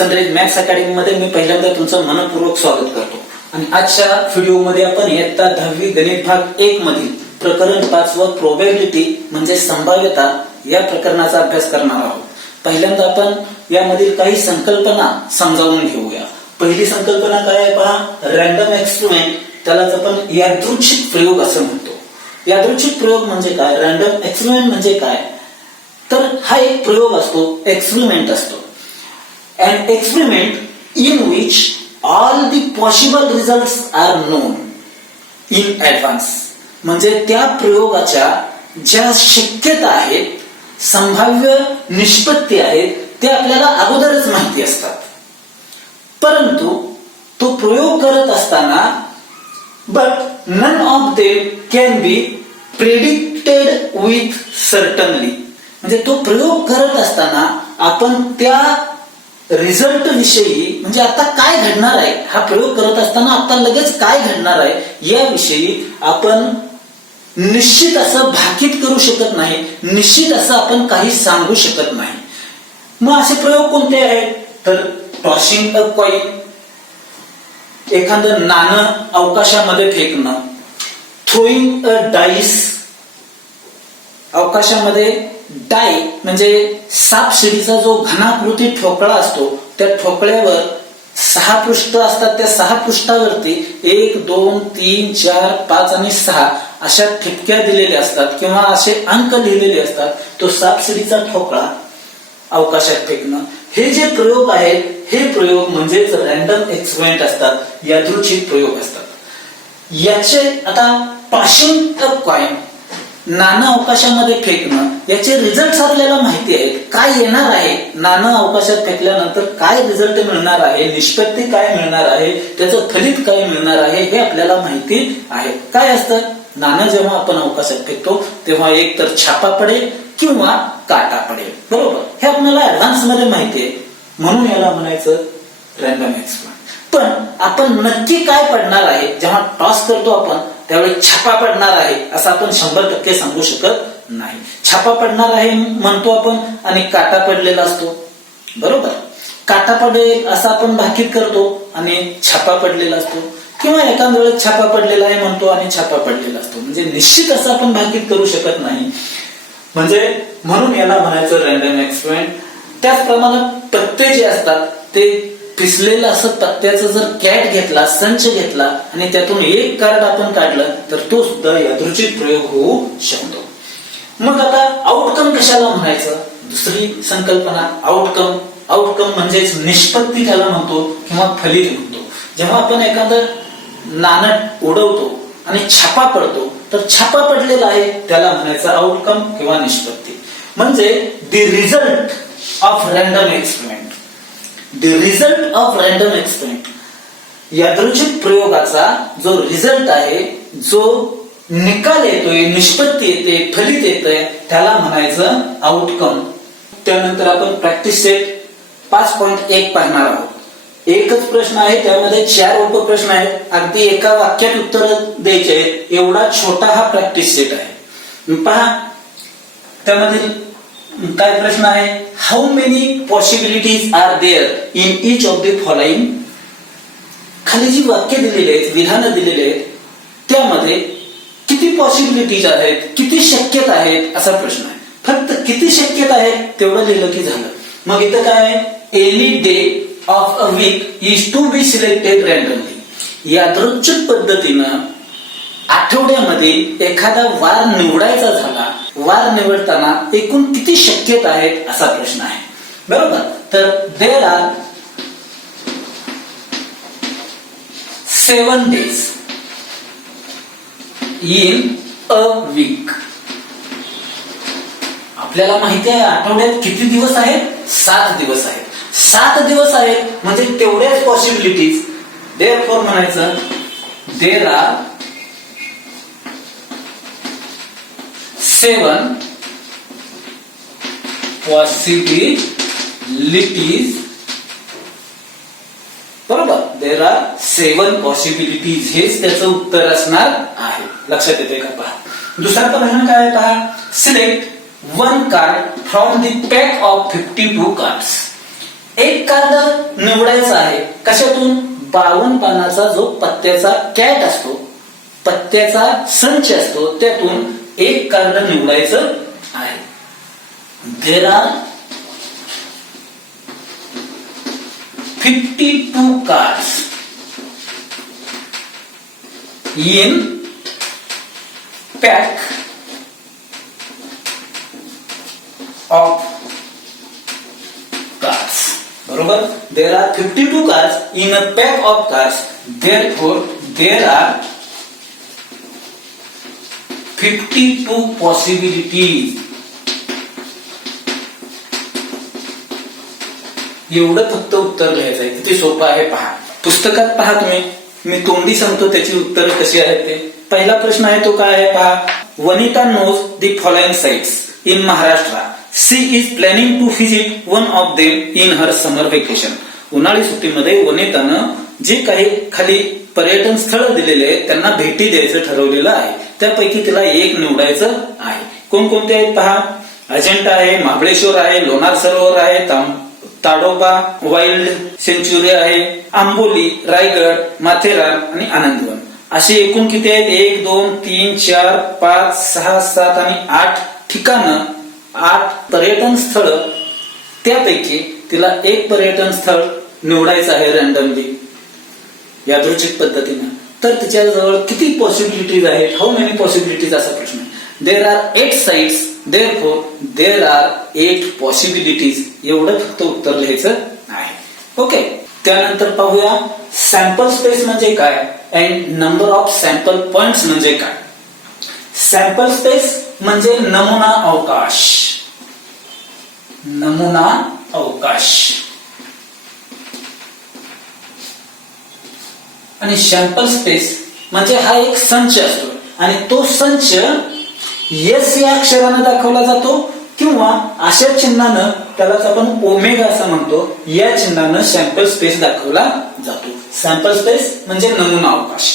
Sunrise maths academy मध्ये मी पहिल्यांदा तुमचं मनपूर्वक स्वागत करतो. आणि आजच्या व्हिडिओमध्ये आपण इयत्ता 10वी गणित भाग 1 मधील प्रकरण 5 प्रोबॅबिलिटी म्हणजे संभाव्यता या प्रकरणाचा अभ्यास करणार आहोत. पहिल्यांदा आपण यामधील काही संकल्पना समजावून घेऊया. पहिली संकल्पना काय आहे पहा, रॅन्डम एक्सपेरिमेंट. त्यालाच आपण यादृच्छिक प्रयोग असं म्हणतो. यादृच्छिक प्रयोग म्हणजे काय, रॅन्डम एक्सपेरिमेंट म्हणजे काय, तर हा एक प्रयोग असतो, एक्सपेरिमेंट असतो. An experiment in which all the possible results are known in advance. म्हणजे त्या प्रयोगाच्या ज्या शक्यता आहेत, संभाव्य निष्पत्ती आहेत, ते आपल्याला अगोदरच माहिती असतात. परंतु तो प्रयोग करत असताना but none of them can be predicted with certainty. म्हणजे तो प्रयोग करत असताना आपण त्या रिझल्ट विषयी, म्हणजे आता काय घडणार आहे, हा प्रयोग करत असताना आता लगेच काय घडणार आहे याविषयी आपण निश्चित असं भाकीत करू शकत नाही, निश्चित असं आपण काही सांगू शकत नाही. मग असे प्रयोग कोणते आहेत, तर टॉसिंग अ कॉइन, एखादं नाणं अवकाशामध्ये फेकणं, थ्रोईंग अ डाईस, अवकाशामध्ये डाय म्हणजे सापशिडीचा जो घनाकृती ठोकळा असतो, त्या ठोकळ्यावर 6 पृष्ठ असतात. त्या 6 पृष्ठावरती 1, 2, 3, 4, 5 आणि 6 अशा ठिपक्या दिलेल्या असतात किंवा असे अंक लिहिलेले असतात. तो सापशिडीचा ठोकळा अवकाशात फेकणं, हे जे प्रयोग आहेत, हे प्रयोग म्हणजेच रॅन्डम एक्सपेरिमेंट असतात, यादृच्छिक प्रयोग असतात. याचे आता टॉसिंग अ कॉइन, नाणं अवकाशामध्ये फेकणं, याचे रिझल्ट आपल्याला माहिती आहेत. काय येणार आहे, नाणं अवकाशात फेकल्यानंतर काय रिझल्ट मिळणार आहे, निष्पत्ती काय मिळणार आहे, त्याचं फलित काय मिळणार आहे, हे आपल्याला माहिती आहे. काय असतं, नाणं जेव्हा आपण अवकाशात फेकतो तेव्हा एक तर छापा पडेल किंवा काटा पडेल, बरोबर. हे आपल्याला ऍडव्हान्स मध्ये माहिती आहे, म्हणून याला म्हणायचं रॅन्डम एक्सपेरिमेंट. पण आपण नक्की काय पडणार आहे, जेव्हा टॉस करतो आपण त्यावेळी छापा पडणार आहे असं आपण 100% सांगू शकत नाही. छापा पडणार आहे म्हणतो आपण आणि काटा पडलेला असतो, बरोबर. काटा पडेल असं आपण भाकीत करतो आणि छापा पडलेला असतो, किंवा एखाद्या वेळेस छापा पडलेला आहे म्हणतो आणि छापा पडलेला असतो. म्हणजे निश्चित असं आपण भाकीत करू शकत नाही, म्हणजे म्हणून याला म्हणायचं रॅन्डम एक्सपेरिमेंट. त्याचप्रमाणे पत्ते जे असतात ते पिसलेलं असं पत्त्याचं जर कॅट घेतला, संच घेतला आणि त्यातून एक कार्ड आपण काढलं तर तो सुद्धा यादृच्छिक प्रयोग होऊ शकतो. मग आता आउटकम कशाला म्हणायचं, दुसरी संकल्पना आउटकम. आउटकम म्हणजेच निष्पत्ती त्याला म्हणतो किंवा फलित म्हणतो. जेव्हा आपण एखादं नाणं उडवतो आणि छापा पडतो तर छापा पडलेला आहे त्याला म्हणायचं आउटकम किंवा निष्पत्ती. म्हणजे the result of random experiment. The result of random experiment, यादृच्छिक प्रयोगाचा जो रिझल्ट आहे, जो निकाल येतोय, निष्पत्ती येते, फलित येतंय, त्याला म्हणायचं आउटकम. त्यानंतर आपण प्रॅक्टिस सेट 5.1 पाहणार आहोत. एकच प्रश्न आहे, त्यामध्ये 4 उपप्रश्न आहेत. अगदी एका वाक्यात उत्तर द्यायचे आहेत, एवढा छोटा हा प्रॅक्टिस सेट आहे. पहा त्यामध्ये काय प्रश्न आहे, how many possibilities are there in each of the following. खाली जी वाक्य दिलेली आहेत, विधानं दिलेली आहेत, त्यामध्ये किती पॉसिबिलिटीज आहेत, किती शक्यता आहेत असा प्रश्न आहे. फक्त किती शक्यता आहेत तेवढं लिहिलं की झालं. मग इथं काय आहे, any day of a week is to be selected randomly. यादृच्छिक पद्धतीनं आठवड्यामध्ये एखादा वार निवडायचा झाला, वार निवडताना एकूण किती शक्यता आहेत असा प्रश्न आहे, बरोबर. तर there are 7 days in a week. आपल्याला माहिती आहे आठवड्यात किती दिवस आहेत, 7 दिवस आहेत. 7 दिवस आहेत म्हणजे तेवढ्याच पॉसिबिलिटीज. देअरफॉर म्हणायचं देर आर 7 possibilities, बरोबर. देर आर 7 possibilities, हेच त्याचं उत्तर असणार आहे. लक्षात येते का पहा. दुसरा प्रश्न काय आहे पहा, select 1 card from the pack of 52 cards. एक कार्ड निवडायचं आहे. कशातून? 52 पानाचा जो पत्त्याचा कॅट असतो, पत्त्याचा संच असतो, त्यातून एक कार्ड निवडायचं आहे. There are 52 cards in pack of cards. बरोबर. There are 52 cards in a pack of cards. Therefore there are 52 possibilities. एवढं फक्त उत्तर लिहायचं आहे. किती सोपं आहे पहा. पुस्तकात पहा तुम्ही, मी तोंडी सांगतो त्याची उत्तरं कशी आहेत ते. पहिला प्रश्न आहे तो काय आहे पहा. Vanita knows the following sites in Maharashtra. She is planning to visit one of them in her summer vacation. उन्हाळी सुट्टीमध्ये वनितानं जे काही खाली पर्यटन स्थळ दिलेले आहेत त्यांना भेटी द्यायचं ठरवलेलं आहे. त्यापैकी तिला एक निवडायचं आहे. कोणकोणते आहेत पहा. अजिंठा आहे, महाबळेश्वर आहे, लोणार सरोवर आहे, ताडोबा वाईल्ड सेंच्युरी आहे, आंबोली, रायगड, माथेरान आणि आनंदवन. असे एकूण किती आहेत? 1 2 3 4 5 6 7 आणि 8 ठिकाणं, 8 पर्यटन स्थळ. त्यापैकी तिला एक पर्यटन स्थळ निवडायचं आहे रँडमली, यादृच्छिक पद्धतीने. तर तिच्याजवळ किती पॉसिबिलिटीज आहेत? हाऊ मेनी पॉसिबिलिटीज असा प्रश्न आहे. There R 8 sites. Therefore, there are 8 possibilities. एवढं फक्त उत्तर लिहायचं आहे. ओके. त्यानंतर पाहूया सॅम्पल स्पेस म्हणजे काय and number of sample points म्हणजे काय. सॅम्पल स्पेस म्हणजे नमुना अवकाश. नमुना अवकाश. आणि सॅम्पल स्पेस म्हणजे हा एक संच असतो आणि तो संच एस या अक्षरानं दाखवला जातो किंवा अशा चिन्हानं, त्यालाच आपण ओमेगा असं म्हणतो, या चिन्हानं सॅम्पल स्पेस दाखवला जातो. सॅम्पल स्पेस म्हणजे नमुना अवकाश.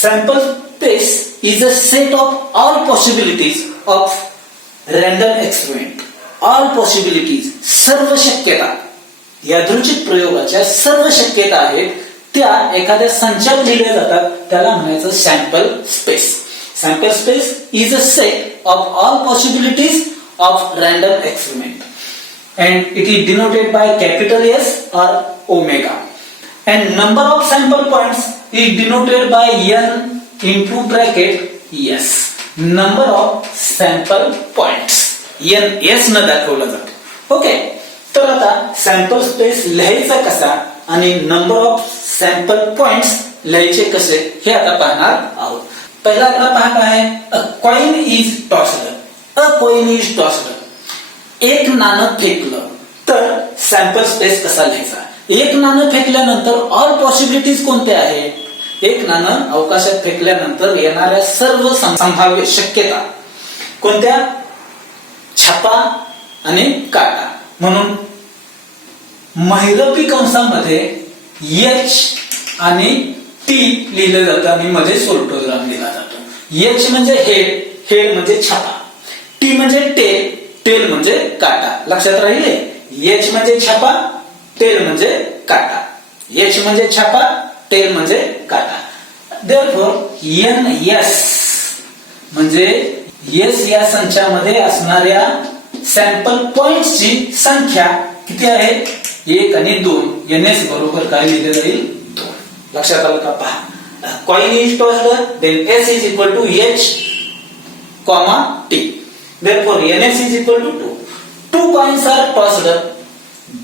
Sample space is a set of all possibilities of random experiment. All possibilities, सर्व शक्यता, यादृच्छिक प्रयोगाच्या सर्व शक्यता आहेत त्या एखाद्या संचात लिहिल्या जातात. त्याला म्हणायचं sample space. Sample space is a set of all possibilities of random experiment and it is denoted by capital S or omega, and number of sample points is denoted by n into bracket S. Number of sample points n S न दाखवला जातो. Okay. तर आता sample space लिहायचा कसा आणि number of sample points लिहायचे कसे हे आता पाहणार आहोत. पहिला आपला पाहत आहे अ coin is tossed. A coin is tossed. एक नाणं फेकलं तर सॅम्पल स्पेस कसा लिहायचा. एक नाणं फेकल्यानंतर ऑल पॉसिबिलिटीज कोणत्या आहेत? एक नाणं अवकाशात फेकल्यानंतर येणाऱ्या सर्व संभाव्य शक्यता कोणत्या? छापा आणि काटा. म्हणून महिरपी कंसामध्ये एच आणि टी लिहिलं जातं आणि मध्ये सोल्टोग्राम दिला जातो. एच म्हणजे हेड, हेड म्हणजे छापा. टी म्हणजे टेल, टेल म्हणजे काटा. लक्षात राहिले. एच म्हणजे छापा, टेल म्हणजे काटा. एच म्हणजे छापा, टेल म्हणजे काटा. देअरफॉर एन एस म्हणजे एस या संचामध्ये असणाऱ्या सॅम्पल पॉइंट्सची संख्या किती आहे? 1 आणि 2. एन एस बरोबर काय लिहिले जाईल? लक्षात आलं का? पहा. Coin is tossed, then S is equal to H comma T. Therefore n S is equal to 2. 2 coins are tossed.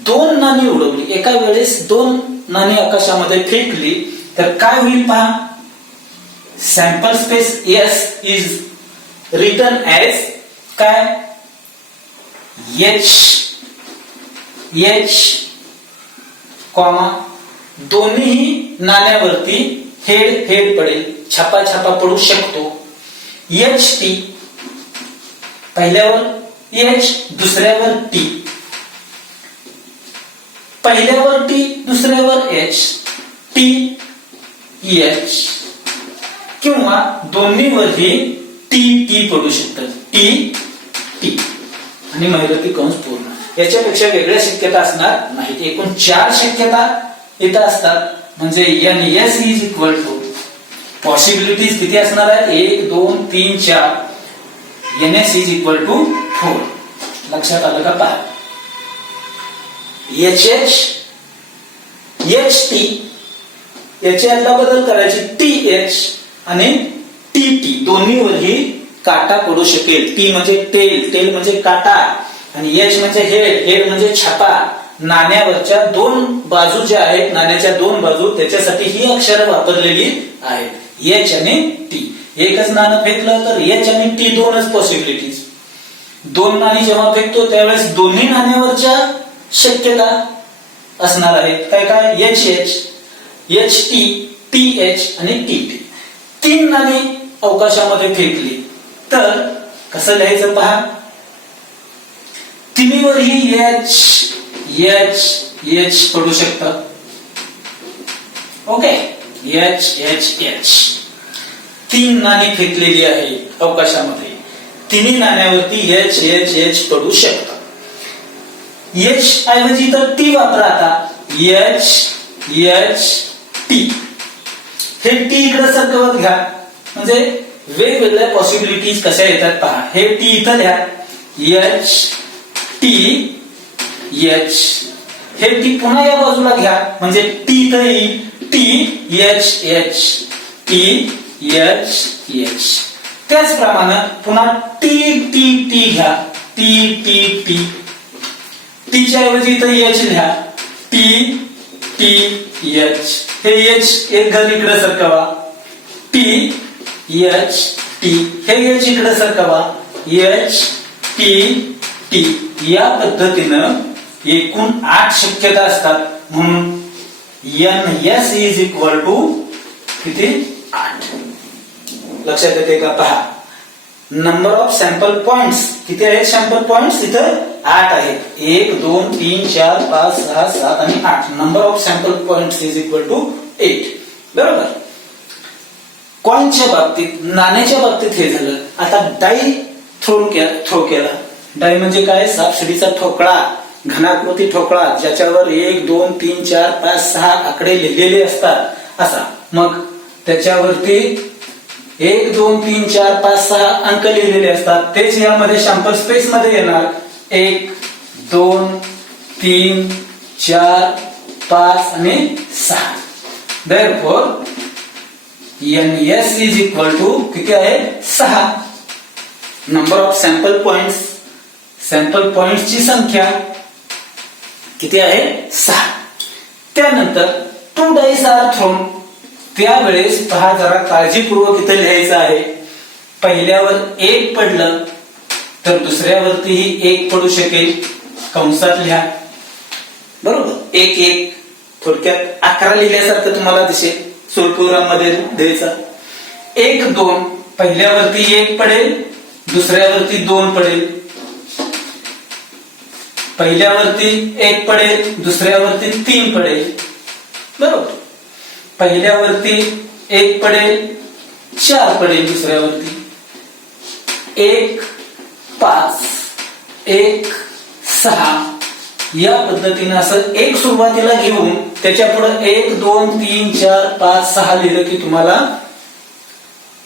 2 नाणी उडवली. एका वेळेस 2 नाणी आकाशामध्ये फेकली तर काय होईल पहा. Sample space S is written as काय? एच एच कॉमा दोन्ही नाण्यावरती हेड हेड पडेल, छापा छापा पडू शकतो. एच टी पहिल्यावर एच, दुसऱ्यावर टी, पहिल्यावर टी दुसऱ्यावर एच, टी एच किंवा दोन्हीवरही टी टी पडू शकतात. टी टी आणि महिरपी कंस पूर्ण. याच्यापेक्षा वेगळ्या शक्यता असणार नाहीत. एकूण 4 शक्यता इथं असतात. म्हणजे NS is equal to possibilities किती असणार आहेत? 1 2 3 4. NS is equal to 4. लक्षात आलं का? पहा, HH HT याच्यातला बदल करायची TH आणि TT दोन्हीवरही काटा पडू शकेल. T म्हणजे टेल म्हणजे काटा आणि H म्हणजे हेड म्हणजे छापा. नाण्यावरच्या 2 बाजू ज्या आहेत, नाण्याच्या 2 बाजू, त्याच्यासाठी ही अक्षरं वापरलेली आहेत, H आणि T. एकच नाणं फेकलं तर H आणि T दोनच पॉसिबिलिटीज. 2 नाणी जेव्हा फेकतो त्यावेळेस दोन्ही नाण्यावरच्या शक्यता असणार आहेत. काय HH HT TH आणि TT. 3 नाणी अवकाशामध्ये फेकली तर कसं लिहायचं पहा. तिन्हीवरही H पडू शकतं. ओके, H 3 नाणी फेकलेली आहे अवकाशामध्ये. तिन्ही नाण्यावरती H पडू शकतं. H ऐवजी तर T वापरा. आता H T. हे T इकडे सरकवत घ्या म्हणजे वेगवेगळ्या पॉसिबिलिटीज कशा येतात पहा. हे T इथं लिहा. H T H. हे T पुन्हा या बाजूला घ्या म्हणजे T इथं येईल. T H. त्याचप्रमाणे पुन्हा T घ्या. T. T च्या ऐवजी इथं H लिहा. T H. हे H एक घर इकडे सरकवा. T हे H इकडे सरकवा. H T. या पद्धतीनं एकूण 8 शक्यता असतात. म्हणून NS इज इक्वल टू किती? 8. लक्षात येते का? पहा, नंबर ऑफ सॅम्पल पॉइंट्स किती आहेत? सॅम्पल पॉइंट्स इथं 8 आहेत. 1 2 3 4 5 6 7 आणि 8. Number of sample points is equal to 8. बरोबर. कॉइनच्या बाबतीत, नाण्याच्या बाबतीत हे झालं. आता डाई थ्रो केला. डाई म्हणजे काय? सापशिडीचा ठोकळा, घनाकृती ठोकळा ज्याच्यावर 1 2 3 4 5 6 आकडे लिहिलेले असतात असा. मग त्याच्यावरती 1 2 3 4 5 6 अंक लिहिलेले असतात. तेच यामध्ये सॅम्पल स्पेस मध्ये येणार. 1 2 3 4 5 आणि 6. Therefore NS is equal to किती आहे? 6. Number of sample points, sample पॉइंट्सची संख्या किती आहे? 6. त्यानंतर 2 डाईस आर थ्रोन. त्यावेळेस पहा, जरा काळजीपूर्वक इथे लिहायचं आहे. पहिल्यावर 1 पडलं तर दुसऱ्यावरतीही 1 पडू शकेल. कंसात लिहा. बरोबर. 1 थोडक्यात 11 लिहिल्यासारखं तुम्हाला दिसेल. सुरकुरामध्ये द्यायचा. 1 2 पहिल्यावरती 1 पडेल, दुसऱ्यावरती 2 पडेल. पहिल्यावरती 1 पडेल, दुसऱ्यावरती 3 पडेल. बरोबर. पहिल्यावरती 1 पडेल, 4 पडेल दुसऱ्यावरती. 1 5 1 6 या पद्धतीने असं 1 सुरुवातीला घेऊन त्याच्या पुढे 1 2 3 4 5 6 लिहिलं की तुम्हाला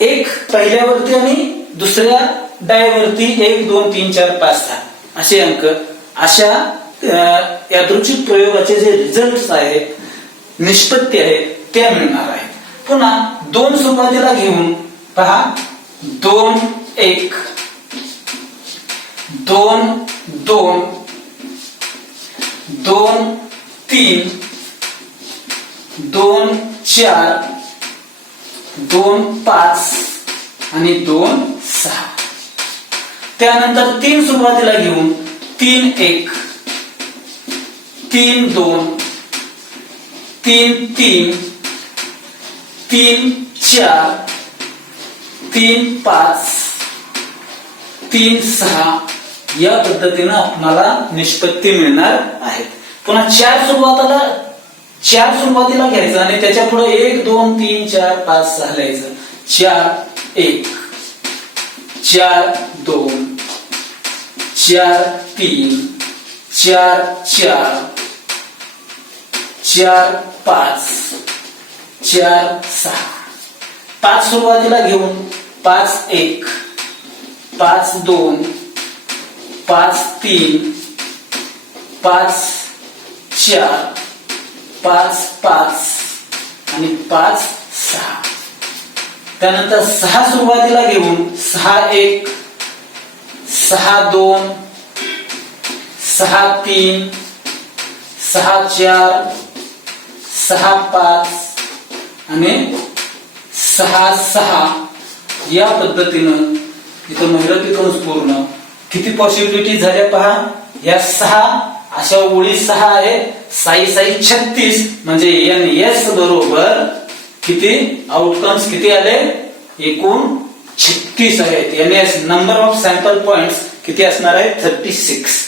1 पहिल्यावरती आणि दुसऱ्या डायवरती 1 2 3 4 5 6 असे अंक. अशा यादृच्छिक प्रयोगाचे जे रिझल्ट आहेत, निष्पत्ती आहेत, त्या मिळणार आहेत. पुन्हा 2 सुरुवातीला घेऊन पहा. 2 1 2 2 2 3 2 4 2 5 आणि 2 6. त्यानंतर 3 सुरुवातीला घेऊन 3 1 3 2 3 3 3 4 3 5 3 6 या पद्धतीने आपल्याला निष्पत्ती मिळणार आहेत. पुन्हा 4 सुरुवातीला घ्यायचं आणि त्याच्या पुढे 1 2 3 4 5 6 लिहायचं. 4 1 4 2 4 3 4 4 4 5 4 6 5 सुरुवातीला घेऊन 5 1 5 2 5 3 5 4 5 5 आणि 5 6. त्यानंतर 6 सुरुवातीला घेऊन 6 1 6 2 6 3 6 4 6 5 आणि 6 6 या पद्धतीनं इथं महिरपी कंस पूर्ण. किती पॉसिबिलिटी झाल्या पहा. या 6 अशा ओळी 6 आहेत. 6 6 36 म्हणजे NS बरोबर किती आउटकम्स किती आले एकूण 36 आहेत. NS number of sample points किती असणार आहे 36.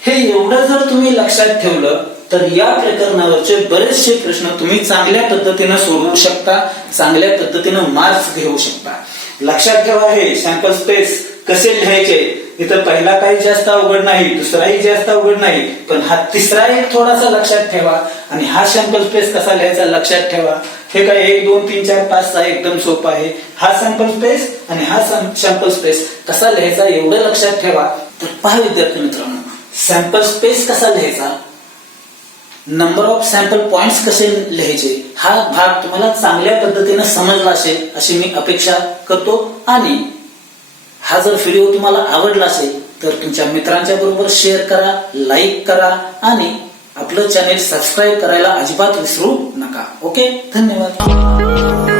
हे एवढं जर तुम्ही लक्षात ठेवलं तर या प्रकरणावरचे बरेचसे प्रश्न तुम्ही चांगल्या पद्धतीने सोडवू शकता, चांगल्या पद्धतीने मार्क्स घेऊ शकता. लक्षात ठेवा हे सॅम्पल स्पेस कसे लिहायचे. इथं पहिला काही जास्त अवघड नाही, दुसराही जास्त अवघड नाही, पण हा तिसरा एक थोडासा लक्षात ठेवा. आणि हा सॅम्पल स्पेस कसा लिहायचा लक्षात ठेवा. हे काय 1 2 3 4 5 6 एकदम सोपा आहे. हा सॅम्पल स्पेस आणि हा सॅम्पल स्पेस कसा लिहायचा एवढं लक्षात ठेवा. तर पहा विद्यार्थी मित्रांनो, सॅम्पल स्पेस कसा लिहायचा, नंबर ऑफ सॅम्पल पॉइंट्स कसे लिहायचे, हा भाग तुम्हाला चांगल्या पद्धतीने समजला असेल अशी मी अपेक्षा करतो. आणि हा जर व्हिडिओ तुम्हाला आवडला असेल तर तुमच्या मित्रांच्या बरोबर शेअर करा, लाईक करा आणि आपलं चॅनेल सबस्क्राईब करायला अजिबात विसरू नका. ओके, धन्यवाद.